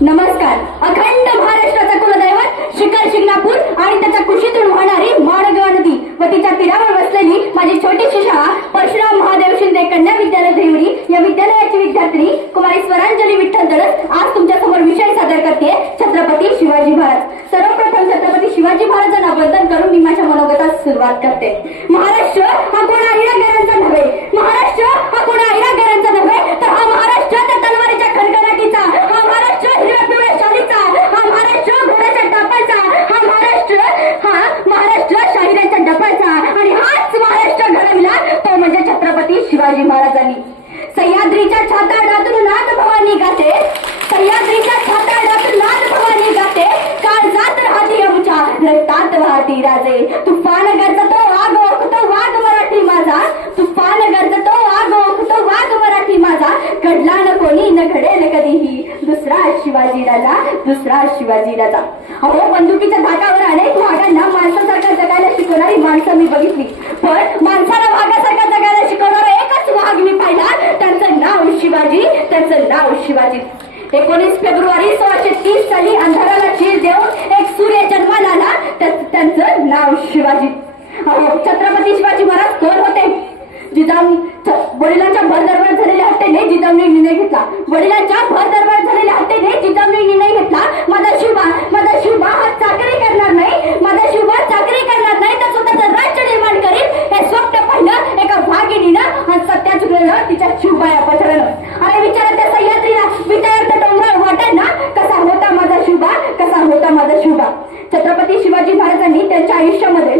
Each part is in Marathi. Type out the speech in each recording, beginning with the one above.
नमस्कार. अखंड महाराष्ट्राचा कुलदैवत शिखर शिंगणापूर आणि त्याच्या कुशीतून वाहणारी माणगंगा नदी व तिच्या तीरावर बसलेली माझी छोटीशी शाळा परशुराम महादेव शिंदे कन्या विद्यालय देवरी या विद्यालयाची विद्यार्थिनी कुमारी स्वरांजली विठ्ठल दळस आज तुमच्या समोर विषय सादर करते छत्रपती शिवाजी महाराज. सर्वप्रथम छत्रपती शिवाजी महाराजांना वंदन करून मी माझ्या मनोगतात सुरुवात करते. महाराष्ट्र हा कोणा इरागरांचा नव्हे, महाराष्ट्र हा कोणा इरागरांचा नव्हे, तर हा महाराष्ट्र त्या तलवारीच्या खणखणाटीचा, हा महाराष्ट्र हिरव्या पिवळ्या शालीचा, हा महाराष्ट्र घोड्याच्या टापाचा, हा महाराष्ट्र शाहिरांच्या डपाचा आणि हाच महाराष्ट्र घडविला तो म्हणजे छत्रपती शिवाजी महाराजांनी. सह्याद्रीच्या छाताडातून नाथ भवानी गाते, सह्याद्रीच्या छाताडातून नाथ भवानी गाते, काळजात राहती आमच्या रक्तात वाहती राजे. तुफान गरजतो आग ओखतो वाघ मराठी माझा, तुफान गरजतो आग ओखतो वाघ मराठी माझा, घडला न कोणी न घडेल कधीही दुसरा शिवाजी राजा, दुसरा शिवाजी राजा. अहो, बंदुकीच्या धाकावर अनेक वाघांना माणसासारखा जगायला शिकवणारी माणसं मी बघितली, पण माणसाला वाघासारखा जगायला शिकवणारा एकच वाघ मी पाहिला, त्यांचं नाव शिवाजी, त्यांचं नाव शिवाजी. 19 फेब्रुवारी 1630 साली अंधाराला चीर देऊन एक सूर्य जन्माला आला, त्यांचं नाव शिवाजी. छत्रपती शिवाजी महाराज कोण होते? वडिलांच्या भर दरबार झालेल्या हत्येने जिजाऊने निर्णय घेतला, वडिलांच्या भर दरबार झालेल्या हत्येने जिजाऊने निर्णय घेतला, माझा शिवबा हा चाकरी करणार नाही, माझा शिवबा चाकरी करणार नाही तर स्वतःचं राज्य निर्माण करील हे स्वप्न पाहिलं एका वाघिणीनं आणि सत्या चुकलेलं तिच्या शिवबाया पथरानं. अरे विचारा त्या सह्याद्रीला, विचार त्या डोंगरावर वाटेल ना कसा होता माझा शिवबा, कसा होता माझा शिवबा. छत्रपती शिवाजी महाराजांनी त्यांच्या आयुष्यामध्ये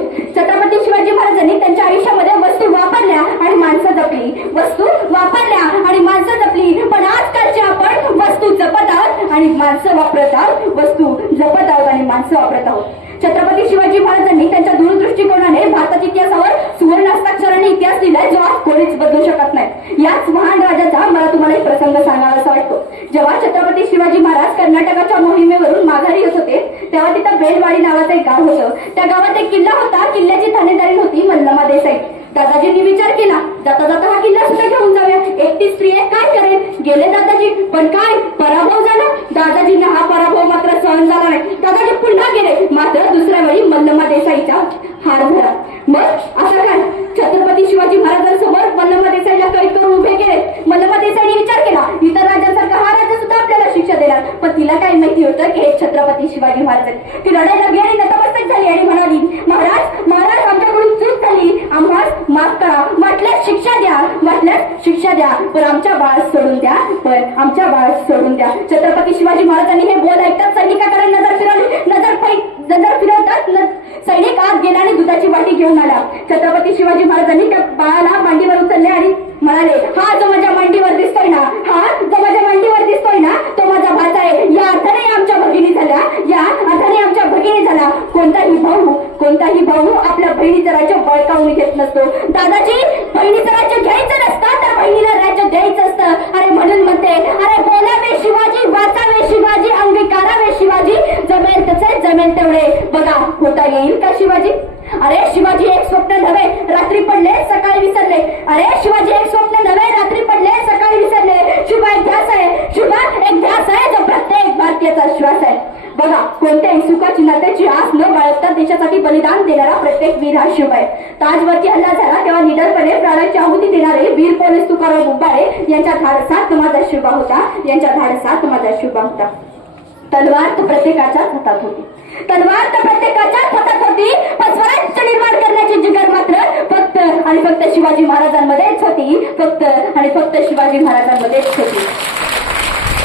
वस्तू वापरल्या आणि माणसं जपली, वस्तू वापरल्या आणि माणसं जपली, पण आजकालची आपण वस्तू जपत आहोत आणि माणसं वापरत आहोत, वस्तू जपत आहोत आणि माणसं वापरत आहोत. छत्रपती शिवाजी महाराजांनी त्यांच्या दूरदृष्टिकोनाने भारताच्या इतिहासावर सुवर्ण हस्ताक्षराने इतिहास लिहिलाय जो आज कोणीच बदलू शकत नाही. याच महान राजाचा मला तुम्हाला एक प्रसंग सांगावासा वाटतो. जेव्हा छत्रपती शिवाजी महाराज कर्नाटकाच्या मोहिमेवरून माघारी येत होते तेव्हा तिथं बेलवाडी नावाचं एक गाव होतं. त्या गावात एक किल्ला होता, किल्ल्याची ठाणेदारी होती मल्लमा देसाई. दादाजींनी विचार केला, जाता जाता हा किल्ला सुद्धा घेऊन जाऊया, एकटी स्त्री आहे काय करेल. गेले दादाजी, पण काय पराभव झाला. दादाजींना हा पराभव मात्र सहन झाला नाही. दादाजी पुन्हा गेले, मात्र दुसऱ्या वेळी मल्लमा देसाईचा हार झाला. मग असं काय, छत्रपती शिवाजी महाराजांसमोर मल्लमा देसाईला कैद करून उभे केले. मल्लमा देसाईने विचार केला, इतर राजांसारखा हा राजा सुद्धा आपल्याला शिक्षा देणार, पण तिला काय माहिती होतं की हे छत्रपती शिवाजी महाराज. ती रडायला लागली आणि नतमस्तक झाली आणि म्हणाली, महाराज आमच्याकडून चूक झाली, आम्हाला माफ करा, वाटल्यास शिक्षा द्या, वाटल्यास शिक्षा द्या, पण आमच्या बाळास सोडून द्या, पण आमच्या बाळास सोडून द्या. छत्रपती शिवाजी महाराजांनी हे बोल ऐकतात सैनिकाकडे नजर फिरवतात. सैनिक आत गेला आणि दुधाची वाटी घेऊन आला. छत्रपती शिवाजी महाराजांनी त्या बाळाला मांडीवर उचलले आणि म्हणाले, हा जो माझ्या मांडीवर दिसतोय ना, हा जो माझ्या मांडीवर दिसतोय ना तो माझा भाचा आहे. या अर्थाने आमच्या भगिनी झाल्या, या अर्थाने आमच्या भगिनी झाला. कोणताही भाऊ आपल्या बहिणीचं राज्य बळकावून घेत नसतो. दादाजी, बहिणीचं राज्य घ्यायचं नसतं तर बहिणीला राज्य द्यायचं असतं. अरे म्हणून म्हणते, अरे बोलावे शिवाजी, वाचावे शिवाजी, अंगीकारावे शिवाजी, जमेल तसे जमेल तेवढे बघा होता येईल का शिवाजी. अरे शिवाजी एक स्वप्न नव्हे, रात्री पडले सकाळी विसरले. अरे शिवाजी एक स्वप्न नव्हे, रात्री पडले सकाळी विसरले. शिवा एक ध्यास आहे, शिवा एक ध्यास आहे जो प्रत्येक भारतीयाचा श्वास आहे. बघा, कोणत्याही सुखाची नात्याची आस न बाळगता देशासाठी बलिदान देणारा प्रत्येक वीर हा शिव आहे. ताजवरती हल्ला झाला तेव्हा निडरपणे प्राणाची आहुती देणारे वीर पोलीस तुकाराम उबाळे यांच्या धाडसात माझा शिवबा होता, यांच्या धाडसात माझा शिवबा होता. तलवार तर प्रत्येकाच्याच हातात होती, तलवार तर प्रत्येकाच्याच हातात होती, पण स्वराज्य निर्माण करण्याची जिगर मात्र फक्त आणि फक्त शिवाजी महाराजांमध्येच होती, फक्त आणि फक्त शिवाजी महाराजांमध्येच होती.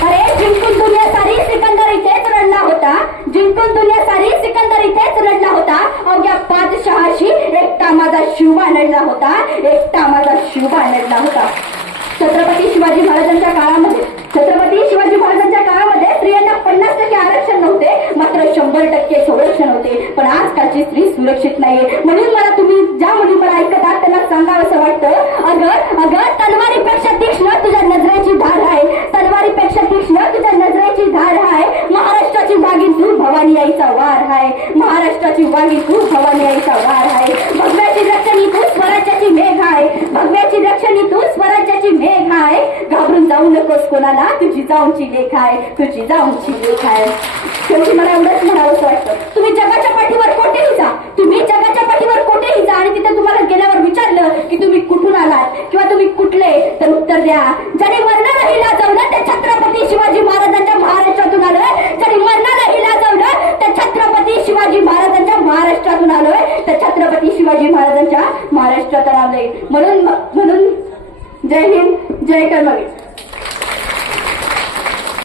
अरे जिंकून दुनिया सारी सिकंदर इथेच रडला होता, जिंकून दुनिया सारी सिकंदर इथेच रडला होता. अवघ्या पादशहाशी एकटा माझा शिवबा लढला होता, एकटा माझा शिवबा लढला होता. छत्रपती शिवाजी महाराजांच्या काळामध्ये स्त्रियांना 50% आरक्षण नव्हते, मात्र 100% संरक्षण होते. पण आजकालची स्त्री सुरक्षित नाहीये. म्हणून मला तुम्ही ज्या मुली मला ऐकतात त्यांना सांगावं वाटतं, अगं तलवारीपेक्षा तीक्ष्ण तुझ्या नजरेची धार आहे, तलवारीपेक्षा तीक्ष्ण तुझ्या नजरेची धार आहे. महाराष्ट्राची वाघी तू भवानी आईचा वार आहे, महाराष्ट्राची वाघी तू भवानी आईचा वार आहे. भगव्याची रक्षणी तू स्वराज्याची मेघ आहे, भगव्याची रक्षणी तू स्वराज्याची मेघ आहे. घाबरून जाऊ नकोस कोणाला, तुझी जाऊनची लेख आहे, तुझी जाऊनची लेख आहे. शेवटी मला एवढंच म्हणावंसं वाटतं, तुम्ही जगाच्या पाठीवर कोठेही जा, तुम्ही जगाच्या पाठीवर कोठेही जा आणि तिथे तुम्हाला गेल्यावर विचारलं की तुम्ही कुठून आलात किंवा तुम्ही कुठले, तर उत्तर द्या, ज्याने मरणालाही लाजवलं त्या छत्रपती शिवाजी महाराजांच्या महाराष्ट्रातून आलोय. ज्याने मरणालाही लाजवलं त्या छत्रपती शिवाजी महाराजांच्या महाराष्ट्रातून आलोय, त्या छत्रपती शिवाजी महाराजांच्या महाराष्ट्रातून आलोय. म्हणून जय हिंद, जय कर्मवीर.